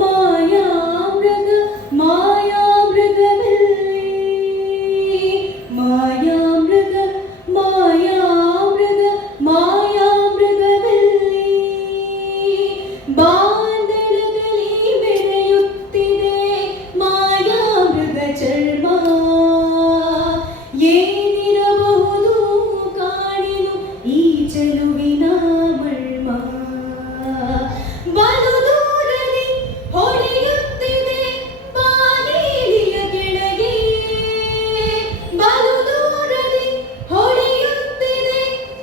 ಮಾಯಾಮೃಗ ಮಾಯಾಮೃಗವಲ್ಲಿ ಮಾಯಾಮೃಗ ಮಾಯಾಮೃಗ ಮಾಯಾಮೃಗವಲ್ಲಿ ಬಾಂಧಳದಲ್ಲಿ ಮೆರೆಯುತ್ತಿದೆ ಮಾಯಾಮೃಗ ಚರ್ಮ ಏನಿರಬಹುದು ಕಾಣಿನು ಈ ಚೆಲುವಿನ ಮರ್ಮ ಬಲು ದೂರದಿ ಹೊಳೆಯುತ್ತಿದೆ ಬಾನೇಲಿಯ ಕೆಳಗೆ ಬಲು ದೂರದಿ ಹೊಳೆಯುತ್ತಿದೆ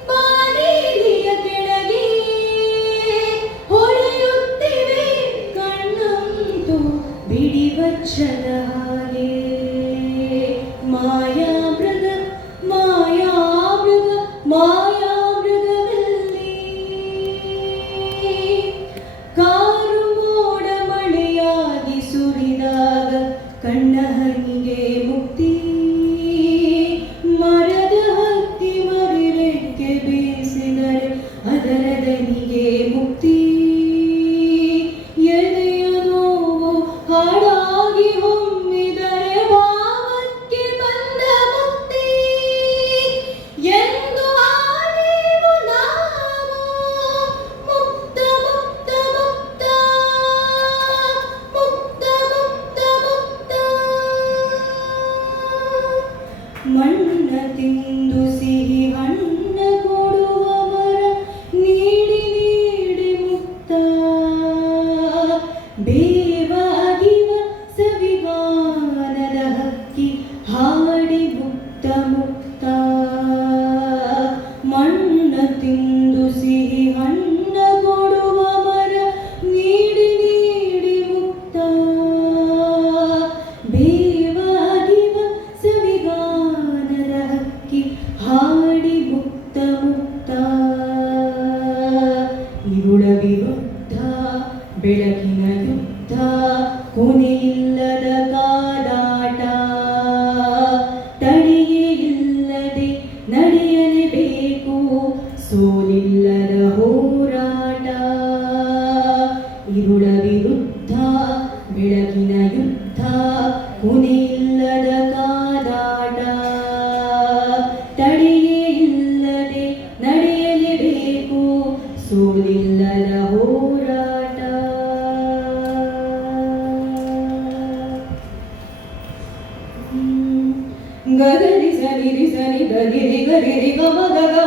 ಬಾನೇಲಿಯ ಕೆಳಗೆ ಹೊಳೆಯುತ್ತಿವೆ ಕಣ್ಣಂತೂ ಬಿಡಿವಚ್ಚಲ ಹಾಗೆ ಮಾಯಾಮೃಗ ಮಾಯಾಮೃಗ ಮಾಯಾಮೃಗವಲ್ಲಿ ಕಾರು ಮೋಡ ಮಳೆಯಾಗಿ ಸುರಿದಾಗ ಕಣ್ಣ ಹನಿಗೆ ಮುಕ್ತಿ ಮರದ ಹತ್ತಿ ಮರಿರೆಕ್ಕೆ ಬೀಸಿದರೆ ಅದರ ದನಿಗೆ ಮುಕ್ತಿ ಎದೆಯ ನೋವು ಹಾಡಾಗಿ ಹೊಮ್ಮಿದರೆ ಭಾವಕ್ಕೆ ಬಂದ ಮುಕ್ತಿ ಎಂದು ಆಡಿವು ನಾವು ಮುಕ್ತ ಮುಕ್ತ ಮುಕ್ತ ಮುಕ್ತ ಮುಕ್ತ ಮುಕ್ತ ಮಣ್ಣ ತಿಂದು ಸಿಹಿ ಹಣ್ಣ ಕೊಡುವ ಮರ ನೀಡಿ ನೀಡಿ ಮುಕ್ತ ಬೇವಾಗಿವ ಸವಿಗಾನದ ಹಕ್ಕಿ ಹಾಡಿ ಮುಕ್ತ ಮುಕ್ತ ಮಣ್ಣ ತಿಂದು ಸಿಹಿ ಹಣ್ಣ ಕೊಡುವ ಮರ ನೀಡಿ ನೀಡಿ ಮುಕ್ತ ಬೇವಾಗಿವ ಸವಿಗಾನದ ಹಕ್ಕಿ ಹಾಡಿ ಮುಕ್ತ ಮುಕ್ತ ಇರುಳ ವಿರುದ್ಧ ಬೆಳಕಿನ ಯುದ್ಧ ಕೊನೆಯಿಲ್ಲದ ಕಾದಾಟ ತಡೆಯೇ ಇಲ್ಲದೆ ನಡೆಯಲೇಬೇಕು ಸೋಲಿಲ್ಲದ ಹೋರಾಟ ಇರುಳ ವಿರುದ್ಧ ಬೆಳಕಿನ ಯುದ್ಧ ಕೊನೆಯಿಲ್ಲದ ಕಾದಾಟ ತಡೆಯೇ ಇಲ್ಲದೆ ನಡೆಯಲೇಬೇಕು ಸೋಲಿಲ್ಲದ ಹೋರಾಟ ಗಗರಿ ಸರಿ ಸನಿ ಗರಿ ಗರಿ ಗಮ ಗಮ